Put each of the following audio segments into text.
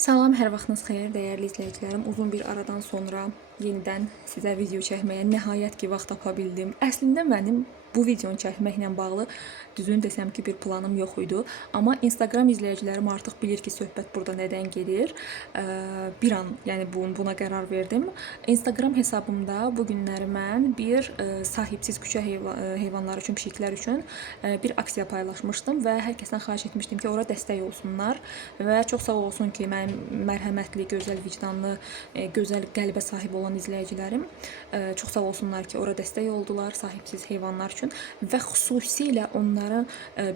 Salam, hər vaxtınız xeyir, dəyərli izləyicilərim. Uzun bir aradan sonra yenidən sizə video çəkməyə nəhayət ki vaxt tapa bildim. Əslində mənim bu videonu çəkməklə bağlı düzünü desəm ki bir planım yox idi. Amma Instagram izləyicilərim artıq bilir ki, söhbət burada nədən gedir. Bir an, yəni buna qərar verdim. Instagram hesabımda bu günləri mən bir sahibsiz küçə heyvanları üçün, pişiklər üçün bir aksiya paylaşmışdım və hər kəsdən xahiş etmişdim ki, ora dəstək olsunlar və çox sağ olsun ki, mənim mərhəmətli, gözəl vicdanlı, gözəl qəlbə sahib olan izləyicilərim çox sağ olsunlar ki, ora dəstək oldular sahibsiz heyvanlar üçün və xüsusilə onların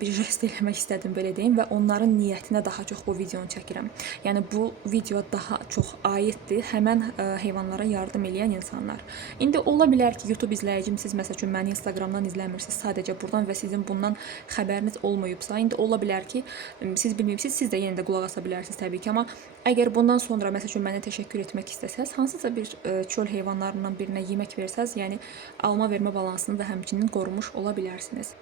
bir jest eləmək istədim belə deyim və onların niyyətinə daha çox bu videonu çəkirəm. Yəni bu video daha çox aiddir həmən heyvanlara yardım edən insanlar. İndi ola bilər ki, YouTube izləyicim siz məsəl üçün məni Instagramdan izləmirsiniz sadəcə buradan və sizin bundan xəbəriniz olmayıbsa, indi ola bilər ki, siz bilməyibsiniz, siz də yenə də qulaq asa bilərsiniz təbii ki, amma əgər bundan sonra məsəl üçün mənə təşəkkür etmək istəsəz, hansısa bir çöl heyvanlarından birinə yemək versəz, yəni alma vermə balansını da həmçinin qorumuş ola bilərsiniz.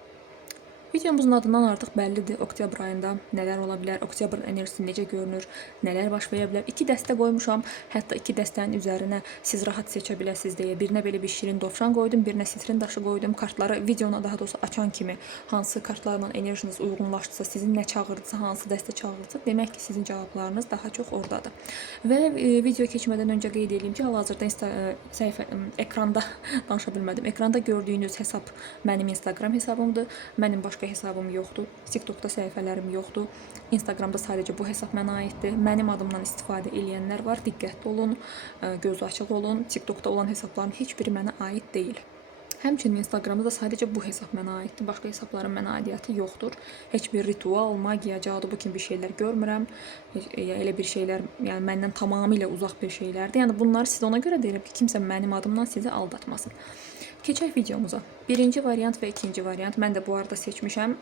Videomuzun adından artıq bəllidir. Oktyabr ayında nələr ola bilər, oktyabrın enerjisi necə görünür, nələr baş verə bilər. 2 dəstə qoymuşam. Hətta 2 dəstənin üzərinə siz rahat seçə biləsiniz deyə. Birinə belə bir şirin dovşan qoydum, birinə sitrin daşı qoydum. Kartları videonu daha doğrusu açan kimi hansı kartlarla enerjiniz uyğunlaşdısa, sizin nə çağırdısa, hansı dəstə çağırdısa, demək ki, sizin cavablarınız daha çox oradadır. Və video keçmədən öncə qeyd edeyim ki, hal-hazırda ekranda danışa bilmədim. Ekranda gördüyünüz hesab mənim Instagram hesabımdır. Mənim başqa hesabım yoxdur. TikTokda səhifələrim yoxdur. Instagramda sadəcə bu hesab mənə aiddir. Mənim adımdan istifadə edənlər var. Diqqətli olun, gözü açıq olun. TikTokda olan hesabların heç biri mənə aid deyil. Həmçinin Instagramda da sadəcə bu hesab mənə aiddir. Başqa hesabların mənə aidiyyəti yoxdur. Heç bir ritual, magiya, cadu bu kimi bir şeylər görmürəm. Elə bir şeylər, yəni məndən tamamilə uzaq bir şeylərdir. Yəni bunları sizə ona görə deyirəm ki, kimsə mənim adımdan sizi aldatmasın. Keçək videomuza. Birinci variant və ikinci variant. Mən də bu arada seçmişəm.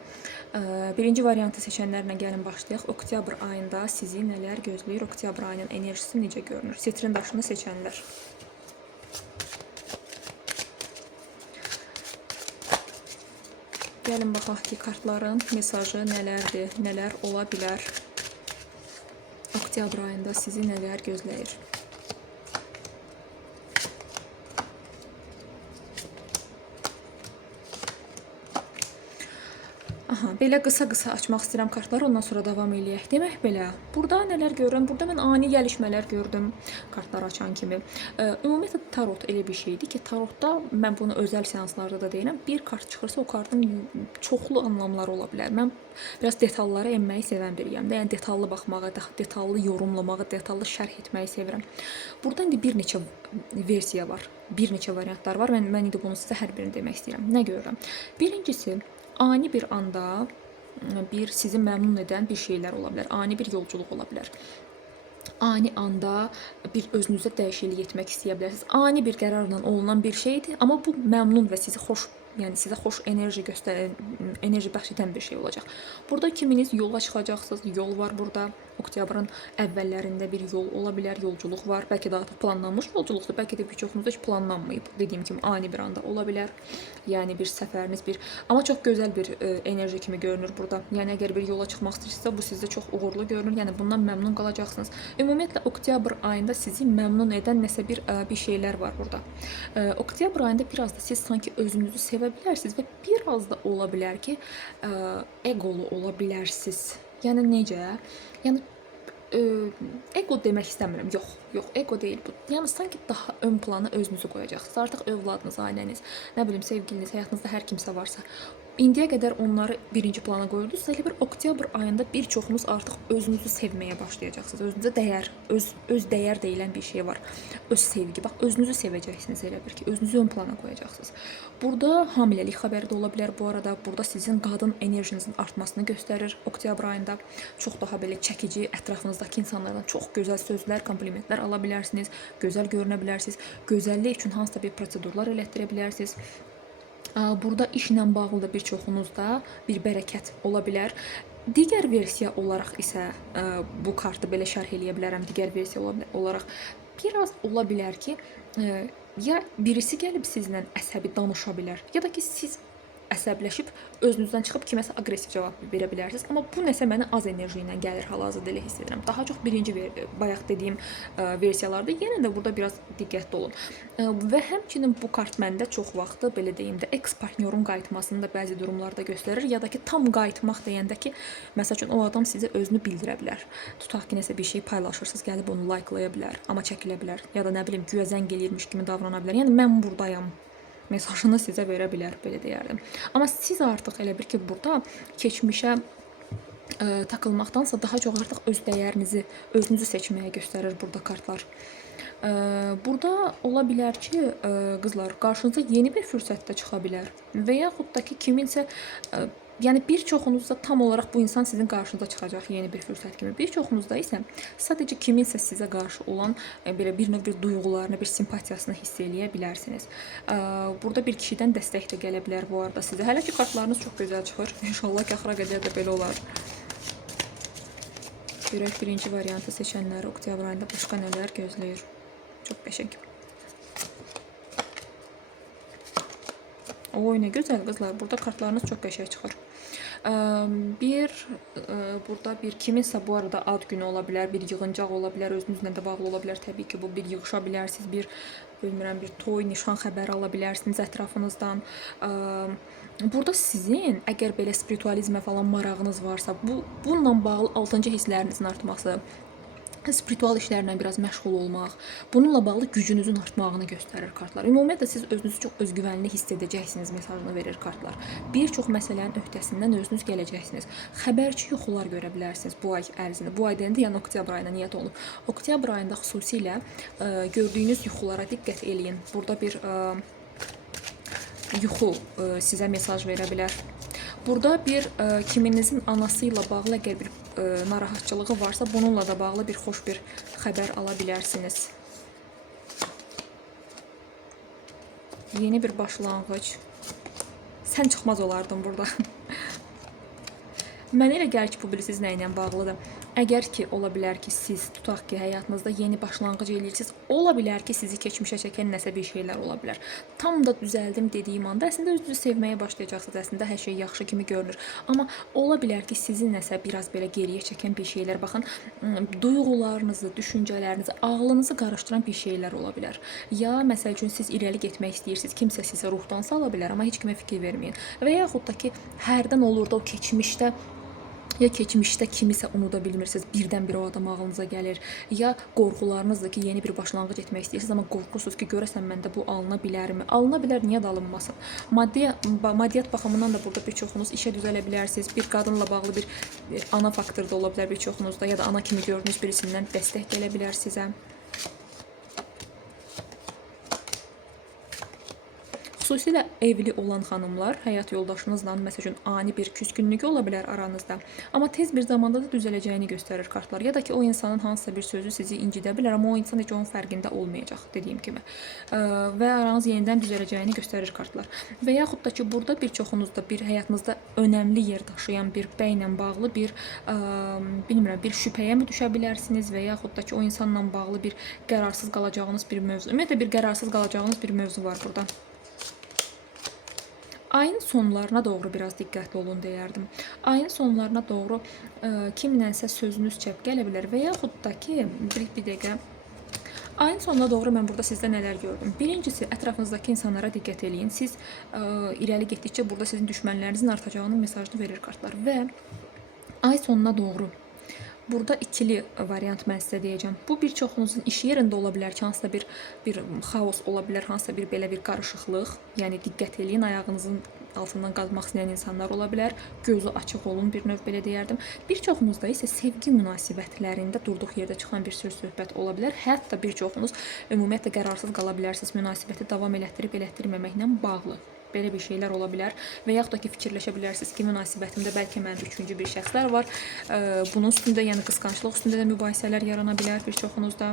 Birinci variantı seçənlərlə gəlin başlayaq. Oktyabr ayında sizi nələr gözləyir? Oktyabr ayının enerjisi necə görünür? Sitrin daşını seçənlər. Gəlin baxaq ki, kartların mesajı nələrdir? Nələr ola bilər? Oktyabr ayında sizi nələr gözləyir? Aha, belə qısa-qısa açmaq istəyirəm kartları, ondan sonra davam eləyək. Demək belə, burada nələr görürəm? Burada mən ani gəlişmələr gördüm kartları açan kimi. Ümumiyyətlə tarot elə bir şeydir ki, tarotda mən bunu özəl seanslarda da deyirəm. Bir kart çıxırsa o kartın çoxlu anlamları ola bilər. Mən biraz detallara enməyi sevən biriyəm də. Yəni detallı baxmağı, detallı yorumlamağı, detallı şərh etməyi sevirəm. Burada indi bir neçə versiya var. Bir neçə variantlar var. Mən indi bunu sizə hər birini demək istəyirəm. Nə görürəm? Birincisi, ani bir anda sizi məmnun edən bir şeylər ola bilər. Ani bir yolculuq ola bilər. Ani anda bir özünüzdə dəyişiklik etmək istəyə bilərsiniz. Ani bir qərarla olunan bir şeydir, amma bu məmnun və sizi xoş, yəni sizə xoş enerji enerji bəxş edən bir şey olacaq. Burada kiminiz yola çıxacaqsınız, yol var burada. Oktyabrın əvvəllərində bir yol ola bilər, yolculuq var. Bəlkə də artıq planlanmış yolculuqdur, bəlkə də bir çoxunuz heç planlanmayıb. Dediyim kimi ani bir anda ola bilər. Yəni bir səfəriniz amma çox gözəl bir enerji kimi görünür burada. Yəni əgər bir yola çıxmaq istəyirsinizsə, bu sizdə çox uğurlu görünür. Yəni bundan məmnun qalacaqsınız. Ümumiyyətlə oktyabr ayında sizi məmnun edən nəsə bir şeylər var burada. Oktyabr ayında biraz da siz sanki özünüzü sevə bilərsiniz və biraz da ola bilər ki, egolu ola bilərsiniz. Yəni necə? Yəni ego demək istəmirəm. Yox, ego deyil bu. Yəni sanki daha ön plana özünüzü qoyacaqsınız. Artıq övladınız, ailəniz, nə bilim sevgiliniz, həyatınızda hər kimsə varsa, indiyə qədər onları birinci plana qoyurdunuzsa, elə bir oktyabr ayında bir çoxunuz artıq özünüzü sevməyə başlayacaqsınız. Özünüzə dəyər, öz dəyər deyilən bir şey var. Öz sevgi. Bax, özünüzü sevəcəksiniz elə bir ki, özünüzü ön plana qoyacaqsınız. Burada hamiləlik xəbəri də ola bilər bu arada. Burada sizin qadın enerjinizin artmasını göstərir oktyabr ayında. Çox daha belə çəkici, ətrafınızdakı insanlardan çox gözəl sözlər, komplimentlər ala bilərsiniz. Gözəl görünə bilərsiniz. Gözəllik üçün hansısa bir prosedurlar elətdirə bilərsiniz. Burada işlə bağlı da bir çoxunuzda bir bərəkət ola bilər. Digər versiya olaraq isə bu kartı belə şərh eləyə bilərəm. Digər versiya olaraq biraz ola bilər ki, ya birisi gəlib sizlə əsəbi danışa bilər, ya da ki siz əsəbləşib özünüzdən çıxıb kiməsə aqressiv cavab verə bilərsiniz. Amma bu nəsə mənə az enerji ilə gəlir hal-hazırda elə hiss edirəm. Daha çox birinci bayaq dediyim versiyalarda yenə də burada biraz diqqətli olun. Və həmçinin bu kart məndə çox vaxtı belə deyim də eks-partnyorun qayıtmasını da bəzi durumlarda göstərir, ya da ki tam qayıtmaq deyəndə ki, məsəl üçün o adam sizə özünü bildirə bilər. Tutaq ki, nəsə bir şey paylaşırsınız, gəlib onu like'laya bilər, amma çəkilə bilər, ya da nə bilim güya zəng eləyirmiş kimi davrana bilər. Yəni mən burdayam mesajını sizə verə bilər, belə deyərdim. Amma siz artıq elə bir ki, burada keçmişə takılmaqdansa daha çox artıq öz dəyərinizi, özünüzü seçməyə göstərir burada kartlar. Burada ola bilər ki, qızlar, qarşınıza yeni bir fürsət də çıxa bilər və yaxud da ki, kiminsə yəni bir çoxunuzda tam olaraq bu insan sizin qarşınıza çıxacaq yeni bir fürsət kimi. Bir çoxunuzda isə sadəcə kiminsə sizə qarşı olan belə bir növ bir duyğularını, bir simpatiyasını hiss eləyə bilərsiniz. Burada bir kişidən dəstək də gələ bilər bu arada sizə. Hələ ki kartlarınız çox gözəl çıxır. İnşallah ki, axıra qədər də belə olar. Görək birinci variantı seçənləri oktyabr ayında başqa nələr gözləyir. Çox qəşəng. Oy, nə gözəl qızlar. Burada kartlarınız çox qəşəng çıxır. Burada bir kiminsə bu arada ad günü ola bilər, bir yığıncaq ola bilər, özünüzlə də bağlı ola bilər. Təbii ki, bu bir yığışa bilərsiniz, bir bilmirəm, bir toy, nişan xəbəri ala bilərsiniz ətrafınızdan. Burada sizin əgər belə spiritualizmə falan marağınız varsa, bununla bağlı 6-cı hisslərinizin artması, spiritual işlərlə biraz məşğul olmaq, bununla bağlı gücünüzün artmağını göstərir kartlar. Ümumiyyətlə siz özünüzü çox özgüvənli hiss edəcəksiniz mesajını verir kartlar. Bir çox məsələnin öhdəsindən özünüz gələcəksiniz. Xəbərçi yuxular görə bilərsiniz bu ay ərzində. Bu ay deyəndə yəni oktyabr ayına niyyət olunub. Oktyabr ayında xüsusilə gördüyünüz yuxulara diqqət eləyin. Burada bir yuxu sizə mesaj verə bilər. Burada bir kiminizin anası ilə bağlı əgər bir narahatçılığı varsa, bununla da bağlı bir xoş bir xəbər ala bilərsiniz. Yeni bir başlanğıc. Sən çıxmaz olardın burada. Mənə elə gəlir ki, bu bilirsiz nə ilə bağlıdır. Əgər ki, ola bilər ki, siz tutaq ki, həyatınızda yeni başlanğıc eləyirsiniz, ola bilər ki, sizi keçmişə çəkən nəsə bir şeylər ola bilər. Tam da düzəldim dediyim anda əslində özünüzü sevməyə başlayacaqsınız. Əslində hər şey yaxşı kimi görünür. Amma ola bilər ki, sizi nəsə biraz belə geriyə çəkən bir şeylər, baxın, duyğularınızı, düşüncələrinizi, ağlınızı qarışdıran bir şeylər ola bilər. Ya məsəl üçün siz irəli getmək istəyirsiniz, kimsə sizə ruhdan sala bilər, amma heç kimə fikir verməyin. Və yaxud da ki, hərdən olur da o keçmişdə ya keçmişdə kimisə unuda bilmirsiniz, birdən-birə o adam ağlınıza gəlir. Ya qorxularınızdır ki, yeni bir başlanğıc etmək istəyirsiniz, amma qorxursunuz ki, görəsən məndə bu alına bilərmi? Alına bilər, niyə də alınmasın? Maddiyyat baxımından da burada bir çoxunuz işə düzələ bilərsiniz. Bir qadınla bağlı bir ana faktor da ola bilər bir çoxunuzda, ya da ana kimi gördüyünüz birisindən dəstək gələ bilər sizə. Xüsusilə evli olan xanımlar, həyat yoldaşınızla məsələn ani bir küskünlük ola bilər aranızda, amma tez bir zamanda da düzələcəyini göstərir kartlar. Ya da ki, o insanın hansısa bir sözü sizi incidə bilər, amma o insan heç onun fərqində olmayacaq, dediyim kimi. Və aranız yenidən düzələcəyini göstərir kartlar. Və yaxud da ki, burada bir çoxunuzda bir həyatınızda önəmli yer daşıyan bir bəylə bağlı bir bilmirəm, bir şübhəyə mi düşə bilərsiniz və yaxud da ki, o insanla bağlı bir qərarsız qalacağınız bir mövzu. Ümumiyyətlə bir qərarsız qalacağınız bir mövzu var burada. Ayın sonlarına doğru biraz diqqətli olun deyərdim. Ayın sonlarına doğru kimlənsə sözünüz çəp gələ bilər və yaxud da ki, bir dəqiqə. Ayın sonuna doğru mən burada sizdə nələr gördüm? Birincisi, ətrafınızdakı insanlara diqqət eləyin. Siz irəli getdikcə burada sizin düşmənlərinizin artacağının mesajını verir kartlar və ay sonuna doğru burada ikili variant mən sizə deyəcəm. Bu bir çoxunuzun iş yerində ola bilər ki, hansısa bir xaos ola bilər, hansısa bir belə bir qarışıqlıq. Yəni diqqət eləyin, ayağınızın altından qazmaq istəyən insanlar ola bilər. Gözü açıq olun, bir növ belə deyərdim. Bir çoxunuzda isə sevgi münasibətlərində durduq yerdə çıxan bir söz-söhbət ola bilər. Hətta bir çoxunuz ümumiyyətlə qərarsız qala bilərsiniz münasibəti davam elətdirib-elətdirməməklə bağlı. Belə bir şeylər ola bilər və yaxud da ki, fikirləşə bilərsiniz ki, münasibətimdə bəlkə mənim üçüncü bir şəxslər var. Bunun üstündə, yəni qısqanclıq üstündə də mübahisələr yarana bilər bir çoxunuzda.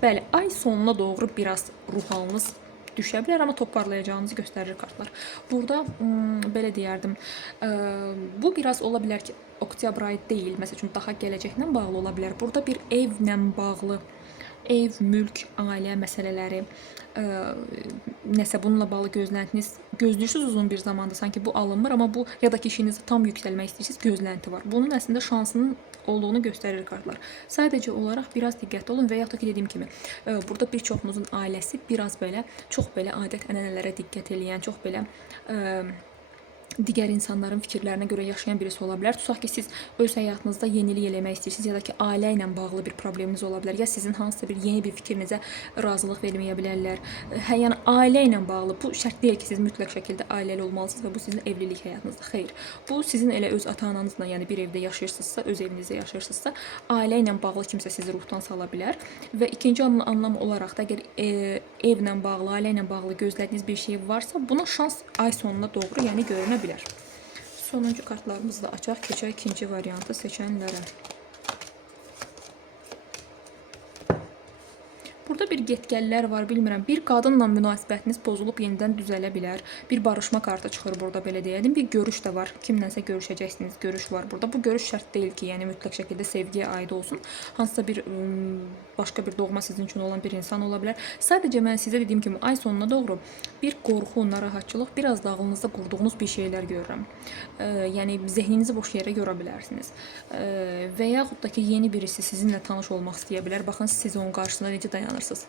Bəli, ay sonuna doğru biraz ruh halınız düşə bilər, amma toparlayacağınızı göstərir kartlar. Burada belə deyərdim, bu biraz ola bilər ki, oktyabr ayı deyil, məsəl üçün daha gələcəklə bağlı ola bilər. Burada bir evlə bağlı, ev, mülk, ailə məsələləri, nəsə bununla bağlı gözləntiniz gözləyirsiniz uzun bir zamanda sanki bu alınmır, amma bu ya da ki işinizdə tam yüksəlmək istəyirsiniz, gözlənti var. Bunun əslində şansının olduğunu göstərir kartlar. Sadəcə olaraq biraz diqqətli olun və ya da ki dediyim kimi, burada bir çoxunuzun ailəsi biraz belə çox belə adət-ənənələrə diqqət eləyən, çox belə digər insanların fikirlərinə görə yaşayan birisi ola bilər. Tutaq ki, siz öz həyatınızda yenilik eləmək istəyirsiniz ya da ki, ailə ilə bağlı bir probleminiz ola bilər. Ya sizin hansısa bir yeni bir fikrinizə razılıq verməyə bilərlər. Yəni ailə ilə bağlı bu şərt deyil ki, siz mütləq şəkildə ailəli olmalısınız və bu sizin evlilik həyatınızda. Xeyr. Bu sizin elə öz ata-ananızla, yəni bir evdə yaşayırsınızsa, öz evinizdə yaşayırsınızsa, ailə ilə bağlı kimsə sizi ruhdan sala bilər. Və ikinci anlam olaraq da əgər evlə bağlı, ailə ilə bağlı gözlədiyiniz bir şey varsa, buna şans ay sonuna doğru, yəni görünə bilər. Sonuncu kartlarımızı da açaq, keçək ikinci variantı seçənlərə. Burada bir getgəllər var, bilmirəm. Bir qadınla münasibətiniz pozulub yenidən düzələ bilər. Bir barışma kartı çıxır burada, belə deyəlim. Bir görüş də var. Kimlənsə görüşəcəksiniz, görüş var burada. Bu görüş şərt deyil ki, yəni mütləq şəkildə sevgiyə aid olsun. Hansısa bir başqa bir doğma sizin üçün olan bir insan ola bilər. Sadəcə mən sizə dediyim kimi ay sonuna doğru bir qorxu, narahatçılıq, biraz da ağlınızda qurduğunuz bir şeylər görürəm. Yəni zehninizi boş yerə görə bilərsiniz. Və yaxud da ki, yeni birisi sizinlə tanış olmaq istəyə bilər. Baxın, siz onun qarşısında necə dayanırsınız.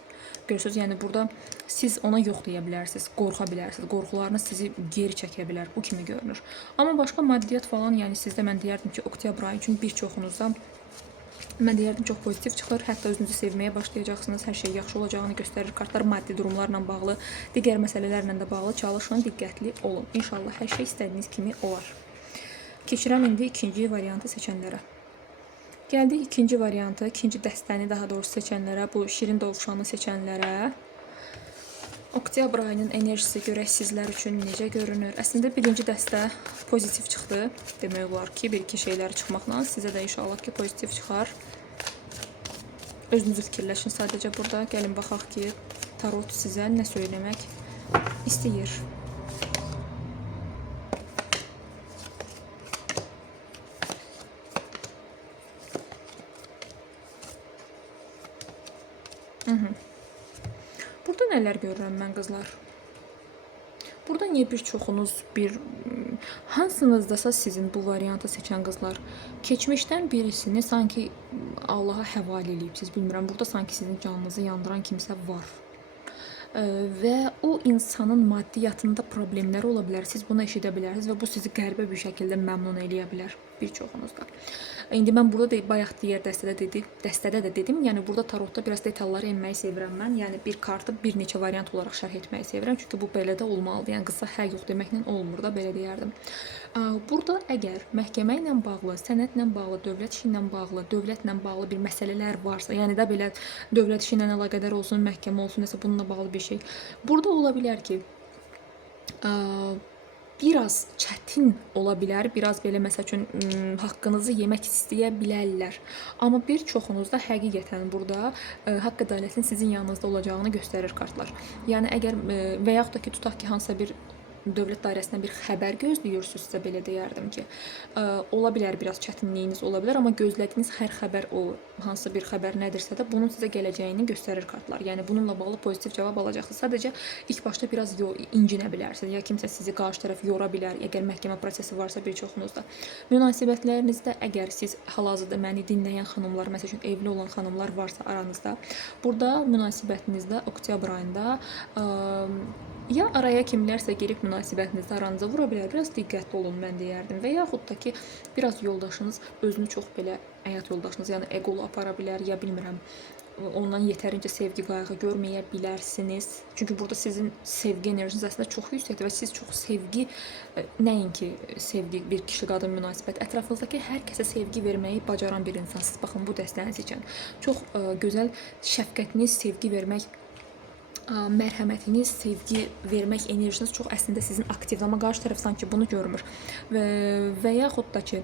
Görürsünüz, yəni burada siz ona yox deyə bilərsiniz, qorxa bilərsiniz. Qorxularınız sizi geri çəkə bilər. Bu kimi görünür. Amma başqa maddiyyat falan, yəni sizdə mən deyərdim ki, oktyabr ayı üçün bir çoxunuzda mən deyərdim çox pozitiv çıxır. Hətta özünüzü sevməyə başlayacaqsınız. Hər şey yaxşı olacağını göstərir. Kartlar maddi durumlarla bağlı, digər məsələlərlə də bağlı. Çalışın, diqqətli olun. İnşallah hər şey istədiyiniz kimi olar. Keçirəm indi ikinci variantı seçənlərə. Gəldik ikinci variantı, ikinci dəstəni daha doğrusu seçənlərə, bu şirin dovşanı seçənlərə. Oktyabr ayının enerjisi görək sizlər üçün necə görünür. Əslində birinci dəstə pozitiv çıxdı. Demək olar ki, bir-iki şeylər çıxmaqla sizə də inşallah ki, pozitiv çıxar. Özünüzü fikirləşin sadəcə burada. Gəlin baxaq ki, tarot sizə nə söyləmək istəyir. Burada nələr görürəm mən qızlar? Burada niyə bir çoxunuz hansınızdasa sizin bu variantı seçən qızlar keçmişdən birisini sanki Allaha həvalə eləyibsiz, bilmirəm. Burada sanki sizin canınızı yandıran kimsə var. Və o insanın maddiyyatında problemləri ola bilər. Siz bunu eşidə bilərsiniz və bu sizi qəribə bir şəkildə məmnun eləyə bilər bir çoxunuzda. İndi mən burada bayaq digər dəstədə də dedim, yəni burada tarotda biraz detallara enməyi sevirəm mən. Yəni bir kartı bir neçə variant olaraq şərh etməyi sevirəm, çünki bu belə də olmalıdır. Yəni qısa hə yox deməklə olmur da, belə deyərdim. Burada əgər məhkəmə ilə bağlı, sənədlə bağlı, dövlət işi ilə bağlı, dövlətlə bağlı bir məsələlər varsa, yəni də belə dövlət işi ilə əlaqədar olsun, məhkəmə olsun, nəsə bununla bağlı bir şey. Burada ola bilər ki, biraz çətin ola bilər, biraz belə məsəl üçün haqqınızı yemək istəyə bilərlər. Amma bir çoxunuzda həqiqətən burada haqq ədalətinin sizin yanınızda olacağını göstərir kartlar. Yəni əgər və yaxud da ki, tutaq ki, hansısa bir dövlət dairəsindən bir xəbər gözləyirsinizsə, belə deyərdim ki, ola bilər biraz çətinliyiniz ola bilər, amma gözlədiyiniz hər xəbər o hansısa bir xəbər nədirsə də bunun sizə gələcəyini göstərir kartlar. Yəni bununla bağlı pozitiv cavab alacaqsınız. Sadəcə ilk başda biraz incinə bilərsiniz. Ya kimsə sizi qarşı tərəf yora bilər, əgər məhkəmə prosesi varsa bir çoxunuzda. Münasibətlərinizdə əgər siz hal-hazırda məni dinləyən xanımlar, məsəl üçün evli olan xanımlar varsa aranızda, burada münasibətinizdə oktyabr ayında ya araya kimlərsə girib münasibətinizdə aranıza vura bilər. Biraz diqqətli olun, mən deyərdim. Və yaxud da ki, biraz yoldaşınız özünü çox belə həyat yoldaşınız, yəni eqolu apara bilər, ya bilmirəm, ondan yetərincə sevgi, qayğı görməyə bilərsiniz. Çünki burada sizin sevgi enerjiniz əslində çox yüksəkdir və siz çox sevgi, nəinki sevgi, bir kişi-qadın münasibət, ətrafınızdakı hər kəsə sevgi verməyi bacaran bir insansınız. Baxın, bu dəstəni seçən. Çox gözəl şəfqətiniz, sevgi vermək, mərhəmətiniz, sevgi vermək enerjiniz çox əslində sizin aktivdir, amma qarşı tərəf sanki bunu görmür. Və yaxud da ki,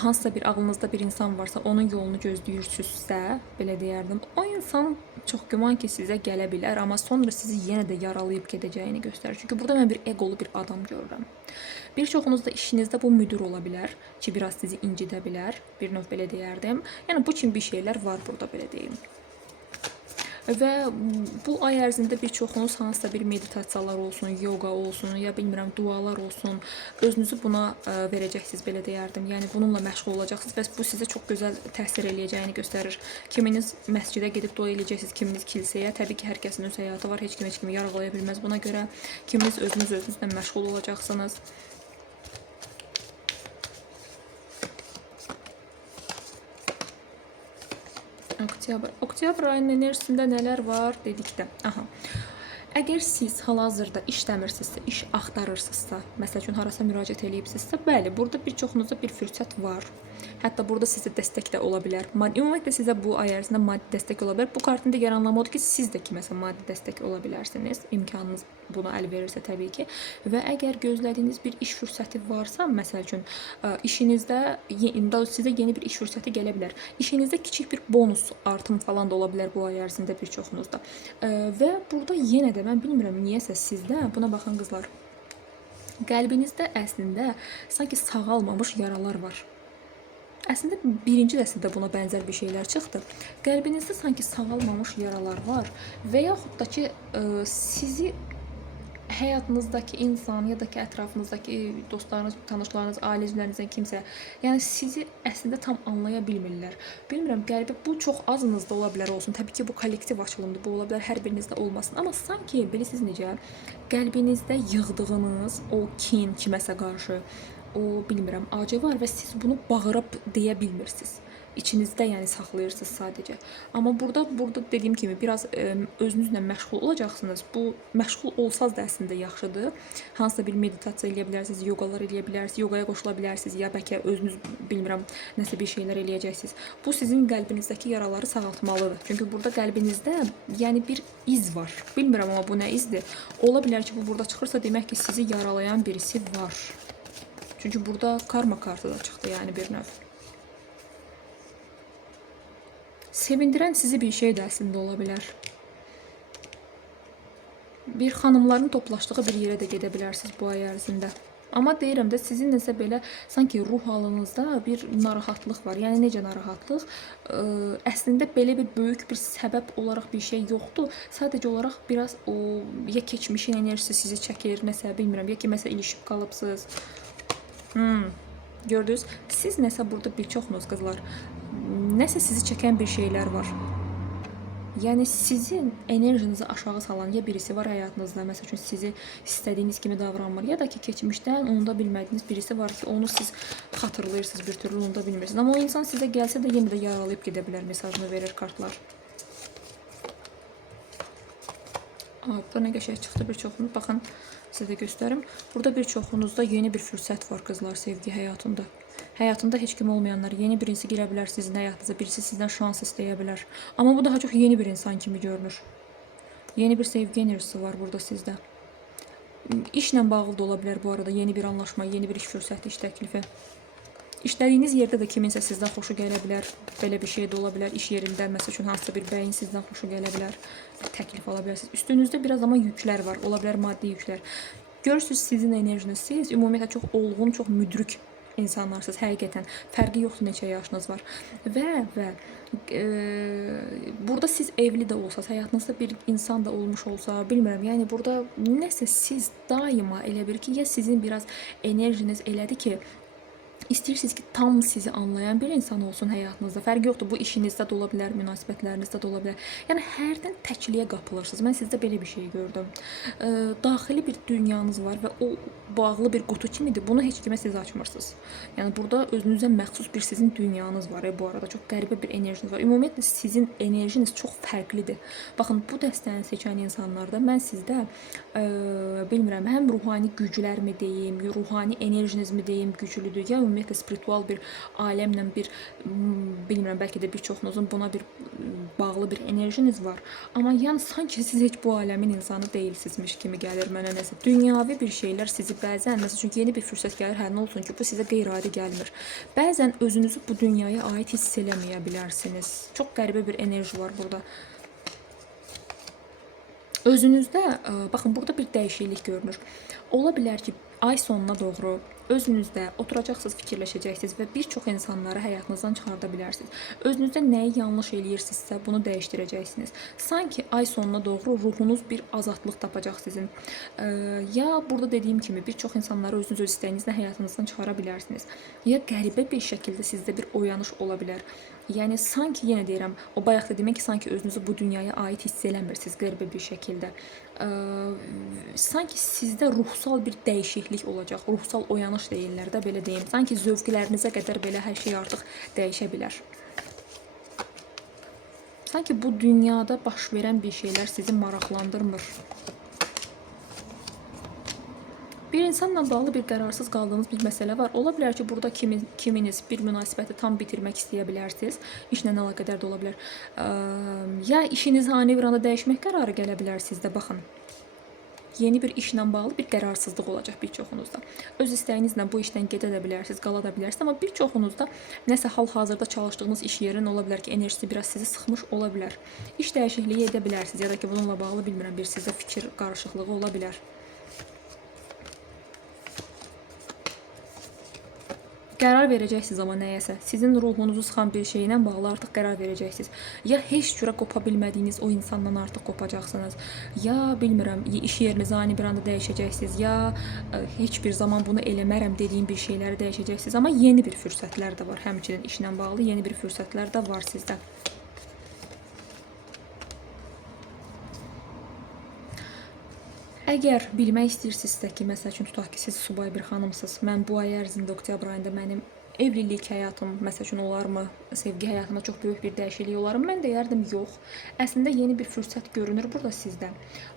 hansısa bir ağlınızda bir insan varsa, onun yolunu gözləyirsinizsə, belə deyərdim, o insan çox güman ki, sizə gələ bilər, amma sonra sizi yenə də yaralayıb gedəcəyini göstərir. Çünki burada mən bir eqolu bir adam görürəm. Bir çoxunuz da işinizdə bu müdür ola bilər ki, biraz sizi incidə bilər, bir növ belə deyərdim. Yəni bu kimi bir şeylər var burada, belə deyim. və bu ay ərzində bir çoxunuz hansısa bir meditasiyalar olsun, yoga olsun, ya bilmirəm dualar olsun, özünüzü buna verəcəksiniz belə deyərdim. Yəni bununla məşğul olacaqsınız və bu sizə çox gözəl təsir eləyəcəyini göstərir. Kiminiz məscidə gedib dua eləyəcəksiniz, kiminiz kilsəyə. Təbii ki, hər kəsin öz həyatı var, heç kimi yarğılaya bilməz buna görə. Kiminiz özünüzlə məşğul olacaqsınız. Oktyabr ayının enerjisində nələr var dedikdə. Aha. Əgər siz hal-hazırda işləmirsinizsə, iş axtarırsınızsa, məsəl üçün harasa müraciət eləyibsinizsə, bəli, burada bir çoxunuzda bir fürsət var. Hətta burada sizə dəstək də ola bilər. Ümumiyyətlə sizə bu ay ərzində maddi dəstək ola bilər. Bu kartın digər anlamı odur ki, siz də kiməsə maddi dəstək ola bilərsiniz. İmkanınız buna əl verirsə təbii ki. Və əgər gözlədiyiniz bir iş fürsəti varsa, məsəl üçün işinizdə sizə yeni bir iş fürsəti gələ bilər. İşinizdə kiçik bir bonus artım falan da ola bilər bu ay ərzində bir çoxunuzda. Və burada yenə də mən bilmirəm niyəsə sizdə, buna baxan qızlar, qəlbinizdə əslində sanki sağalmamış yaralar var. Əslində birinci dəstədə buna bənzər bir şeylər çıxdı. Qəlbinizdə sanki sağalmamış yaralar var və yaxud da ki sizi həyatınızdakı insan ya da ki ətrafınızdakı dostlarınız, tanışlarınız, ailə üzvlərinizdən kimsə, yəni sizi əslində tam anlaya bilmirlər. Bilmirəm, qəribə bu çox azınızda ola bilər olsun. Təbii ki, bu kollektiv açılımdır, bu ola bilər hər birinizdə olmasın. Amma sanki bilirsiniz necə, qəlbinizdə yığdığınız o kin kiməsə qarşı, o bilmirəm, acı var və siz bunu bağırıb deyə bilmirsiniz. İçinizdə yəni saxlayırsınız sadəcə. Amma burada dediyim kimi biraz özünüzlə məşğul olacaqsınız. Bu məşğul olsaz da əslində yaxşıdır. Hansısa bir meditasiya eləyə bilərsiniz, yogalar eləyə bilərsiniz, yogaya qoşula bilərsiniz ya bəlkə özünüz bilmirəm nəsə bir şeylər eləyəcəksiniz. Bu sizin qəlbinizdəki yaraları sağaltmalıdır. Çünki burada qəlbinizdə yəni bir iz var. Bilmirəm amma bu nə izdir? Ola bilər ki, bu burada çıxırsa demək ki, sizi yaralayan birisi var. Çünki burada karma kartı da çıxdı, yəni bir növ. Sevindirən sizi bir şey də əslində ola bilər. Bir xanımların toplaşdığı bir yerə də gedə bilərsiniz bu ay ərzində. Amma deyirəm də sizin nəsə belə sanki ruh halınızda bir narahatlıq var. Yəni necə narahatlıq? Əslində belə bir böyük bir səbəb olaraq bir şey yoxdur. Sadəcə olaraq biraz o ya keçmişin enerjisi sizi çəkir, nəsə bilmirəm, ya ki məsələ ilişib qalıbsınız. Gördünüz? Siz nəsə burada bir çoxunuz qızlar, nəsə sizi çəkən bir şeylər var. Yəni sizin enerjinizi aşağı salan ya birisi var həyatınızda, məsəl üçün sizi istədiyiniz kimi davranmır, ya da ki keçmişdən unuda bilmədiyiniz birisi var ki, onu siz xatırlayırsınız, bir türlü unuda bilmirsiniz. Amma o insan sizə gəlsə də yenə də yaralayıb gedə bilər mesajını verir kartlar. Burada nə qəşəng çıxdı bir çoxunuz. Baxın, sizə göstərim. Burada bir çoxunuzda yeni bir fürsət var qızlar sevgi həyatında. Həyatında heç kim olmayanlar, yeni birisi girə bilər sizin həyatınıza, birisi sizdən şans istəyə bilər. Amma bu daha çox yeni bir insan kimi görünür. Yeni bir sevgi enerjisi var burada sizdə. İşlə bağlı da ola bilər bu arada, yeni bir anlaşma, yeni bir iş fürsəti, iş təklifi. İşlədiyiniz yerdə də kiminsə sizdən xoşu gələ bilər, belə bir şey də ola bilər. İş yerində, məsəl üçün, hansısa bir bəyin sizdən xoşu gələ bilər, təklif ala bilərsiniz. Üstünüzdə biraz amma yüklər var, ola bilər maddi yüklər. Görürsünüz sizin enerjiniz, siz ümumiyyətlə çox olğun, çox müdrik insanlarsınız, həqiqətən. Fərqi yoxdur neçə yaşınız var. Və burada siz evli də olsaz, həyatınızda bir insan da olmuş olsa, bilmirəm, yəni burada nəsə siz daima elə bir ki, ya sizin biraz enerjiniz elədir ki, İstəyirsiniz ki, tam sizi anlayan bir insan olsun həyatınızda. Fərqi yoxdur, bu işinizdə də ola bilər, münasibətlərinizdə də ola bilər. Yəni hərdən təkliyə qapılırsınız. Mən sizdə belə bir şey gördüm. Daxili bir dünyanız var və o bağlı bir qutu kimidir. Bunu heç kimə siz açmırsınız. Yəni burada özünüzə məxsus bir sizin dünyanız var. Bu arada çox qəribə bir enerjiniz var. Ümumiyyətlə sizin enerjiniz çox fərqlidir. Baxın, bu dəstəni seçən insanlarda mən sizdə bilmirəm, həm ruhani güclərmi deyim, ruhani enerjinizmi deyim güclüdür, ya ümumiyyətlə spiritual bir aləmlə bir bilmirəm, bəlkə də bir çoxunuzun buna bir bağlı bir enerjiniz var. Amma yəni sanki siz heç bu aləmin insanı deyilsizmiş kimi gəlir mənə nəsə. Dünyavi bir şeylər sizi bəzən, məsəl üçün yeni bir fürsət gəlir, hər nə olsun ki, bu sizə qeyri-adi gəlmir. Bəzən özünüzü bu dünyaya aid hiss eləməyə bilərsiniz. Çox qəribə bir enerji var burada. Özünüzdə, baxın, burada bir dəyişiklik görünür. Ola bilər ki, ay sonuna doğru Özünüzdə oturacaqsınız, fikirləşəcəksiniz və bir çox insanları həyatınızdan çıxarda bilərsiniz. Özünüzdə nəyi yanlış eləyirsinizsə, bunu dəyişdirəcəksiniz. Sanki ay sonuna doğru ruhunuz bir azadlıq tapacaq sizin. Ya burada dediyim kimi bir çox insanları özünüz öz istəyinizlə həyatınızdan çıxara bilərsiniz. Ya qəribə bir şəkildə sizdə bir oyanış ola bilər. Yəni sanki yenə deyirəm, o bayaq da demək ki, sanki özünüzü bu dünyaya aid hiss eləmirsiniz qəribə bir şəkildə. Sanki sizdə ruhsal bir dəyişiklik olacaq. Ruhsal oyanış deyirlər də, belə deyim. Sanki zövqlərinizə qədər belə hər şey artıq dəyişə bilər. Sanki bu dünyada baş verən bir şeylər sizi maraqlandırmır. Bir insanla bağlı bir qərarsız qaldığınız bir məsələ var. Ola bilər ki, burada kiminiz bir münasibəti tam bitirmək istəyə bilərsiniz. İşlə əlaqədar da ola bilər. Ya işiniz ani bir anda dəyişmək qərarı gələ bilər sizdə, baxın. Yeni bir işlə bağlı bir qərarsızlıq olacaq bir çoxunuzda. Öz istəyinizlə bu işdən gedə də bilərsiniz, qala da bilərsiniz, amma bir çoxunuzda nəsə hal-hazırda çalışdığınız iş yerinin ola bilər ki, enerjisi biraz sizi sıxmış ola bilər. İş dəyişikliyi edə bilərsiniz ya da ki, bununla bağlı bilmirəm, bir sizdə fikir qarışıqlığı ola bilər. Qərar verəcəksiniz amma nəyəsə. Sizin ruhunuzu sıxan bir şeylə bağlı artıq qərar verəcəksiniz. Ya heç cürə qopa bilmədiyiniz o insandan artıq qopacaqsınız. Ya bilmirəm, iş yerinizi ani bir anda dəyişəcəksiniz. Ya heç bir zaman bunu eləmərəm dediyim bir şeyləri dəyişəcəksiniz. Amma yeni bir fürsətlər də var. Həmçinin işlə bağlı yeni bir fürsətlər də var sizdə. Əgər bilmək istəyirsinizsə ki, məsəl üçün tutaq ki, siz subay bir xanımsınız. Mən bu ay ərzində oktyabr ayında mənim evlilik həyatım, məsəl üçün olarmı, sevgi həyatımda çox böyük bir dəyişiklik olarmı? Mən deyərdim yox. Əslində yeni bir fürsət görünür burada sizdə.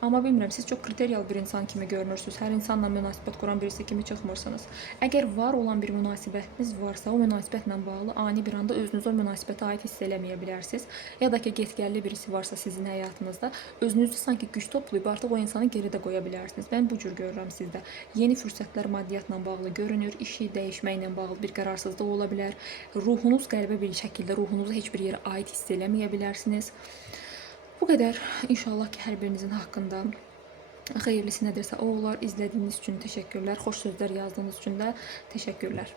Amma bilmirəm, siz çox kriterial bir insan kimi görünürsünüz. Hər insanla münasibət quran birisi kimi çıxmırsınız. Əgər var olan bir münasibətiniz varsa, o münasibətlə bağlı ani bir anda özünüzü o münasibətə aid hiss eləməyə bilərsiniz. Ya da ki, getgəlli birisi varsa sizin həyatınızda, özünüzü sanki güc toplayıb artıq o insanı geridə qoya bilərsiniz. Mən bu cür görürəm sizdə. Yeni fürsətlər maddiyyatla bağlı görünür, işi dəyişməklə bağlı bir qərarsızlıq ola bilər. Ruhunuz qəribə bir şəkildə ruhunuzu heç bir yerə aid hiss eləməyə bilərsiniz. Bu qədər. İnşallah ki, hər birinizin haqqında xeyirlisi nədirsə o olar. İzlədiyiniz üçün təşəkkürlər. Xoş sözlər yazdığınız üçün də təşəkkürlər.